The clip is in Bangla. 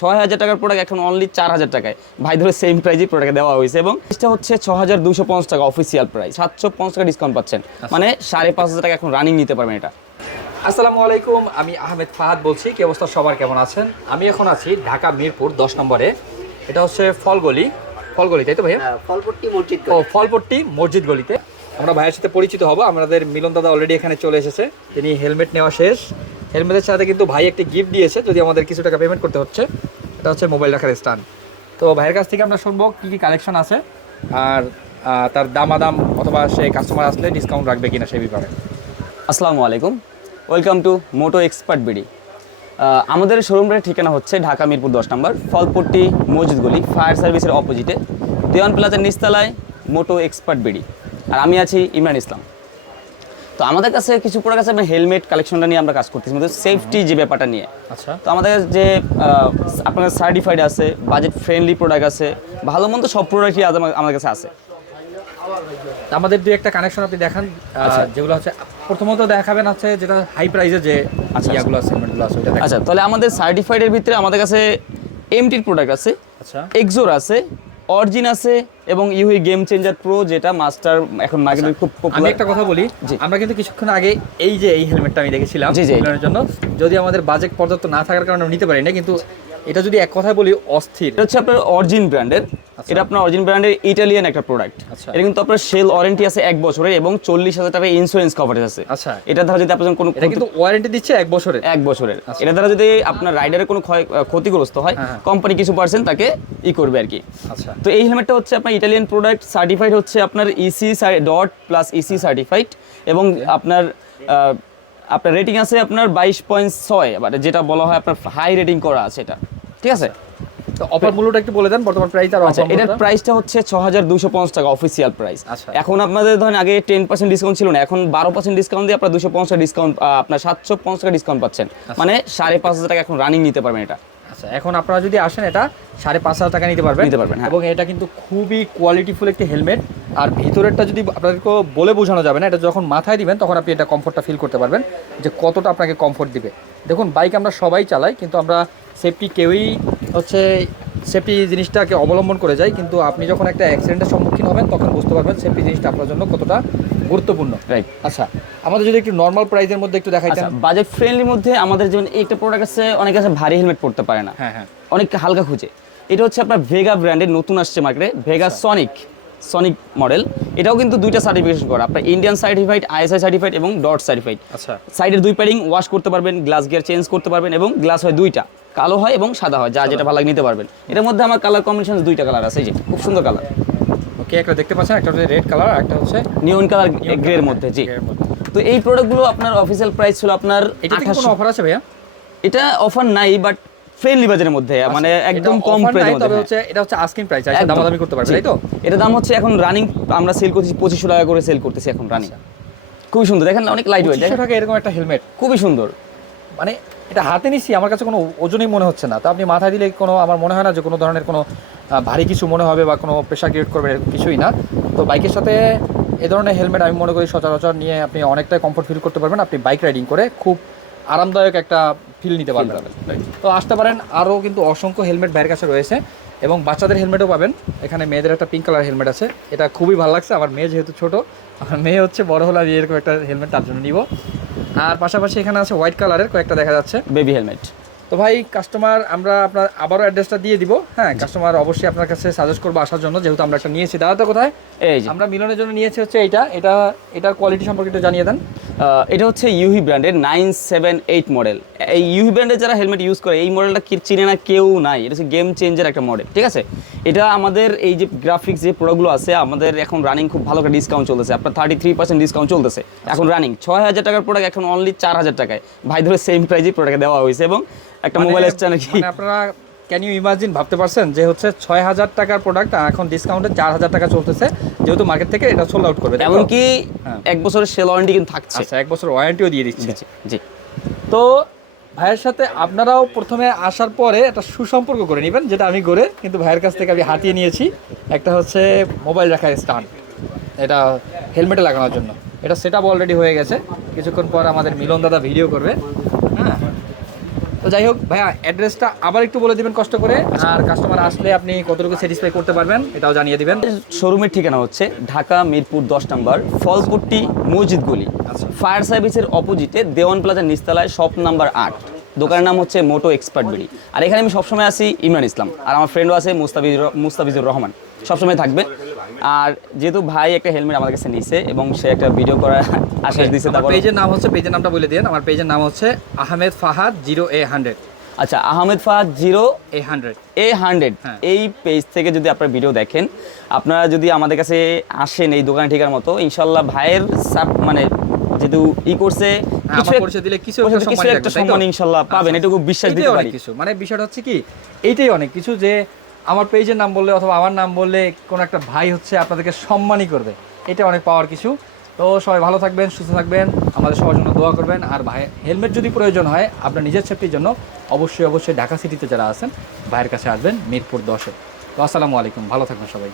৬,০০০ টাকার প্রোডাক্ট এখন অনলি ৪,০০০ টাকায় ভাই ধরে সেম প্রাইজে প্রোডাক্ট দেওয়া হয়েছে এবং এটা হচ্ছে ৬,২৫০ টাকা অফিসিয়াল প্রাইস, ৭৫০ টাকা ডিসকাউন্ট পাচ্ছেন, মানে ৫,৫০০ টাকা এখন রানিং নিতে পারবেন এটা। আসসালামু আলাইকুম, আমি আহমেদ ফাহাদ বলছি। কি অবস্থা সবার, কেমন আছেন? আমি এখন আছি ঢাকা মিরপুর ১০ নম্বরে। এটা হচ্ছে ফলগলি, তাই তো ভাইয়া? ফলপট্টি মসজিদ। ও, ফলপট্টি মসজিদ গলিতে আমরা ভাইয়ের সাথে পরিচিত হব। আমাদের মিলন দাদা অলরেডি এখানে চলে এসেছে, তিনি হেলমেট নেওয়া শেষ। হেলমেটের সাথে কিন্তু ভাই একটি গিফট দিয়েছে, যদি আমাদের কিছু টাকা পেমেন্ট করতে হচ্ছে। এটা হচ্ছে মোবাইল রাখার স্ট্যান্ড। তো ভাইয়ের কাছ থেকে আমরা শুনবো কী কী কালেকশন আছে আর তার দামাদাম অথবা সে কাস্টমার আসলে ডিসকাউন্ট রাখবে কিনা সেই ব্যাপারে। আসসালামু আলাইকুম, welcome to Moto expert BD. আমাদের শোরুমের ঠিকানা হচ্ছে ঢাকা মিরপুর ১০ নম্বর, ফলপট্টি মসজিদ গলি, ফায়ার সার্ভিসের অপোজিটে, দেওয়ান প্লাজার নিচতলায় মোটো এক্সপার্ট বিডি। আর আমি আছি ইমরান ইসলাম। তো আমাদের কাছে কিছু প্রোডাক্ট আছে, হেলমেট কালেকশনটা নিয়ে আমরা কাজ করতেছি, কিন্তু সেফটি যে ব্যাপারটা নিয়ে। আচ্ছা, তো আমাদের যে আপনার সার্টিফাইড আছে, বাজেট ফ্রেন্ডলি প্রোডাক্ট আছে, ভালো মন্দ সব প্রোডাক্টই আমাদের কাছে আছে। আমাদের দুই একটা কানেকশন আপনি দেখান, যেগুলো হচ্ছে প্রথমত দেখাবেন হচ্ছে যেটা হাই প্রাইসের যে ইয়াগুলো আছে, সিমেন্টগুলো আছে ওটা। আচ্ছা, তাহলে আমাদের সার্টিফাইডের ভিতরে আমাদের কাছে এমটির প্রোডাক্ট আছে, আচ্ছা, এক্সোর আছে, অরিজিন আছে এবং ইউই গেম চেঞ্জার প্রো, যেটা মাস্টার এখন মার্কেটে খুব আমি পপুলার। একটা কথা বলি, আমরা কিন্তু কিছুক্ষণ আগে এই যে এই হেলমেটটা আমি দেখেছিলাম এর জন্য, যদি আমাদের বাজেট পর্যাপ্ত না থাকার কারণে নিতে পারি না, কিন্তু এটা যদি এক কথায় বলি অস্থির। এটা হচ্ছে আপনার অরিজিন ব্র্যান্ডের, এটা আপনার অরিজিন ব্র্যান্ডের ইটালিয়ান একটা প্রোডাক্ট। এটা কিন্তু আপনার সেল ওয়ারেন্টি আছে 1 বছরের এবং 40,000 টাকা ইন্স্যুরেন্স কভারেজ আছে। আচ্ছা, এটা দ্বারা যদি আপনার কোনো, এটা কিন্তু ওয়ারেন্টি দিচ্ছে 1 বছরের। এটা দ্বারা যদি আপনার রাইডারের কোনো ক্ষতিগ্রস্ত হয়, কোম্পানি কিছু পার্সেন্ট তাকে করবে আর কি। আচ্ছা, তো এই হেলমেটটা হচ্ছে আপনার ইটালিয়ান প্রোডাক্ট, সার্টিফাইড হচ্ছে আপনার EC dot plus EC certified এবং আপনার রেটিং আছে আপনার 22.6, যেটা বলা হয় আপনার হাই রেটিং করা আছে এটা, ঠিক আছে। তো অফার মূল্যটা একটু বলে দেন, বর্তমান প্রাইস আর আচ্ছা, এটার প্রাইসটা হচ্ছে ৬,২৫০ টাকা অফিসিয়াল প্রাইস। আচ্ছা, এখন আপনাদের ধরেন আগে 10% ডিসকাউন্ট ছিল না, এখন 12% ডিসকাউন্ট দিয়ে আপনার 250 ডিসকাউন্ট, আপনার 750 টাকা ডিসকাউন্ট পাচ্ছেন, মানে 5,500 টাকা এখন রানিং নিতে পারবেন এটা। আচ্ছা, এখন আপনারা যদি আসেন এটা 5,500 টাকা নিতে পারবেন, হ্যাঁ। এবং এটা কিন্তু খুবই কোয়ালিটিফুল একটি হেলমেট। আর ভিতরেরটা যদি আপনাদেরকে বলে বোঝানো যাবে না, এটা যখন মাথায় দিবেন তখন আপনি এটা কমফোর্টটা ফিল করতে পারবেন যে কতটা আপনাকে কমফোর্ট দিবে। দেখুন, বাইক আমরা সবাই চালাই, কিন্তু আমরা সেফটি কেউই হচ্ছে সেফটি জিনিসটাকে অবলম্বন করে যাই, কিন্তু আপনি যখন একটা অ্যাক্সিডেন্টের সম্মুখীন হবেন তখন বুঝতে পারবেন সেফটি জিনিসটা আপনার জন্য কতটা গুরুত্বপূর্ণ। রাইট। আচ্ছা, আমাদের যদি একটু নর্মাল প্রাইসের মধ্যে একটু দেখাইতেন। বাজেট ফ্রেন্ডলির মধ্যে আমাদের যেমন একটা প্রোডাক্ট আছে, অনেক আছে ভারী হেলমেট পড়তে পারে না, হ্যাঁ, অনেক হালকা খুঁজে। এটা হচ্ছে আপনার ভেগা ব্র্যান্ডের, নতুন আসছে মার্কেটে, ভেগা সনিক মডেল। এটাও কিন্তু দুইটা সার্টিফিকেশন করা, আপনার ইন্ডিয়ান সার্টিফাইড, আইএসআই সার্টিফাইড এবং ডট সার্টিফাইড। আচ্ছা, সাইডের 2 প্যাডিং ওয়াশ করতে পারবেন, গ্লাস গিয়ার চেঞ্জ করতে পারবেন এবং গ্লাস হয় 2টা, কালো হয় এবং সাদা হয়, যা যেটা ভালো লাগে নিতে পারবেন। এটার মধ্যে আমার কালার কম্বিনেশন 2টা কালার আছে, এই যে খুব সুন্দর কালার। ওকে, একটা দেখতে পাচ্ছেন, একটা হচ্ছে রেড কালার, একটা হচ্ছে নিয়ন কালার গ্রের মধ্যে। জি, তো এই প্রোডাক্টগুলো আপনার অফিসিয়াল প্রাইস ছিল আপনার। এটা কি কোনো অফার আছে ভাইয়া? এটা অফার নাই, বাট ফ্রেন্ডলি বাজারের মধ্যে, মানে একদম কম প্রাইসের মধ্যে। তবে হচ্ছে এটা হচ্ছে আস্কিং প্রাইস, এটা দামাদামি করতে পারবে, তাই তো? এটা দাম হচ্ছে এখন রানিং আমরা সেল করছি 2,500 টাকা করে সেল করতেছি এখন রানিং। খুবই সুন্দর, দেখেন অনেক লাইট ওয়েট, 2,500 টাকা এরকম একটা হেলমেট, খুবই সুন্দর। মানে এটা হাতে নিছি, আমার কাছে কোনো ওজনই মনে হচ্ছে না। তো আপনি মাথায় দিলে কোনো, আমার মনে হয় না যে কোনো ধরনের কোনো ভারী কিছু মনে হবে বা কোনো প্রেশার ক্রিয়েট করবে, কিছুই না। তো বাইকের সাথে এ ধরনের হেলমেট আমি মনে করি সচরাচর নিয়ে আপনি অনেকটাই কমফোর্ট ফিল করতে পারবেন। আপনি বাইক রাইডিং করে খুব আরামদায়ক একটা ফিল নিতে পারবেন। তো আসতে পারেন, আরও কিন্তু অসংখ্য হেলমেট বাইরের কাছে রয়েছে এবং বাচ্চাদের হেলমেটও পাবেন। এখানে মেয়েদের একটা পিঙ্ক কালার হেলমেট আছে, এটা খুবই ভালো লাগছে। আমার মেয়ে যেহেতু ছোটো, আমার মেয়ে হচ্ছে বড় হলে আমি এরকম একটা হেলমেট তার জন্য নিব। আর পাশাপাশি এখানে আছে হোয়াইট কালারের কয়েকটা দেখা যাচ্ছে বেবি হেলমেট। তো ভাই, কাস্টমার আমরা আপনার আবারও অ্যাড্রেসটা দিয়ে দিব। হ্যাঁ, কাস্টমার অবশ্যই আপনার কাছে সাজেস্ট করবো আসার জন্য, যেহেতু আমরা একটা নিয়েছি। দাদা কোথায়? এই যে আমরা মিলনের জন্য নিয়েছি হচ্ছে এটার কোয়ালিটি সম্পর্কে একটু জানিয়ে দেন। এটা হচ্ছে ইউহি ব্র্যান্ডের 978 মডেল। এই ইউহি ব্র্যান্ডের যারা হেলমেট ইউজ করে এই মডেলটা চিনে না কেউ নাই, এটা হচ্ছে গেম চেঞ্জার একটা মডেল, ঠিক আছে। এটা আমাদের এই যে গ্রাফিক্স যে প্রোডাক্টগুলো আছে, আমাদের এখন রানিং খুব ভালো একটা ডিসকাউন্ট চলতেছে, আপনার 33% ডিসকাউন্ট চলতেছে এখন রানিং। 6,000 টাকার প্রোডাক্ট এখন অনলি 4,000 টাকায় ভাই ধরে সেম প্রাইজে প্রোডাক্ট দেওয়া হয়েছে এবং একটা মোবাইল স্ট্যান্ড। আপনারা ক্যান ইউ ইমাজিন, ভাবতে পারছেন যে হচ্ছে 6,000 টাকার প্রোডাক্ট এখন ডিসকাউন্টে 4,000 টাকা চলতেছে, যেহেতু মার্কেট থেকে এটা সোল্ড আউট করবে। এমনকি 1 বছরের সেল ওয়ারেন্টি কিন্তু থাকছে। আচ্ছা, 1 বছর ওয়ারেন্টিও দিয়ে দিচ্ছে। জি। তো ভাইয়ের সাথে আপনারাও প্রথমে আসার পরে একটা সুসম্পর্ক করে নেবেন, যেটা আমি করে কিন্তু ভাইয়ের কাছ থেকে আমি হাতিয়ে নিয়েছি। একটা হচ্ছে মোবাইল রাখার স্ট্যান্ড, এটা হেলমেটে লাগানোর জন্য। এটা সেটআপ অলরেডি হয়ে গেছে, কিছুক্ষণ পর আমাদের মিলন দাদা ভিডিও করবে। হ্যাঁ, তো তো যাই হোক ভাইয়া, অ্যাড্রেসটা আবার একটু বলে দিবেন কষ্ট করে, আর কাস্টমার আসলে আপনি কতটুকু স্যাটিসফাই করতে পারবেন এটাও জানিয়ে দিবেন। শোরুমের ঠিকানা হচ্ছে ঢাকা মিরপুর 10 নম্বর ফলপট্টি মসজিদ গলি, আচ্ছা। ফায়ার সার্ভিসের অপোজিটে দেওয়ান প্লাজার নিচতলায় শপ নাম্বার 8। দোকানের নাম হচ্ছে মোটো এক্সপার্ট বিডি। আর এখানে আমি সবসময় আসি ইমরান ইসলাম, আর আমার ফ্রেন্ডও আছে মুস্তাফিজুর রহমান, সবসময় থাকবে। আর যেহেতু ভাই একটা হেলমেট আমার কাছে নিছে এবং সে একটা ভিডিও করার আশ্বাস দিয়েছে, তারপর পেজের নাম হচ্ছে, পেজের নামটা বলে দিন। আমার পেজের নাম হচ্ছে আহমেদ ফাহাদ 0A100। আচ্ছা, আহমেদ ফাহাদ 0A100 হ্যাঁ। এই পেজ থেকে যদি আপনারা ভিডিও দেখেন, আপনারা যদি আমাদের কাছে আসেন এই দোকানে ঠিকার মতো, ইনশাল্লাহ ভাইয়ের মানে যেহেতু করছে আমার পরিচয় দিলে কিছু একটা সম্মান ইনশাল্লাহ পাবেন, এটুকু বিশ্বাস দিতে পারি। কিছু মানে বিষয়টা হচ্ছে কি, এইটাই অনেক কিছু যে আমার পেজের নাম বললে অথবা আমার নাম বললে কোনো একটা ভাই হচ্ছে আপনাদেরকে সম্মানই করবে, এটা অনেক পাওয়ার কিছু। তো সবাই ভালো থাকবেন, সুস্থ থাকবেন, আমাদের সবার জন্য দোয়া করবেন। আর ভাই হেলমেট যদি প্রয়োজন হয় আপনার নিজের সেফটির জন্য, অবশ্যই ঢাকা সিটিতে যারা আছেন ভাইয়ের কাছে আসবেন মিরপুর 10-এ। তো আসসালামু আলাইকুম, ভালো থাকবেন সবাই।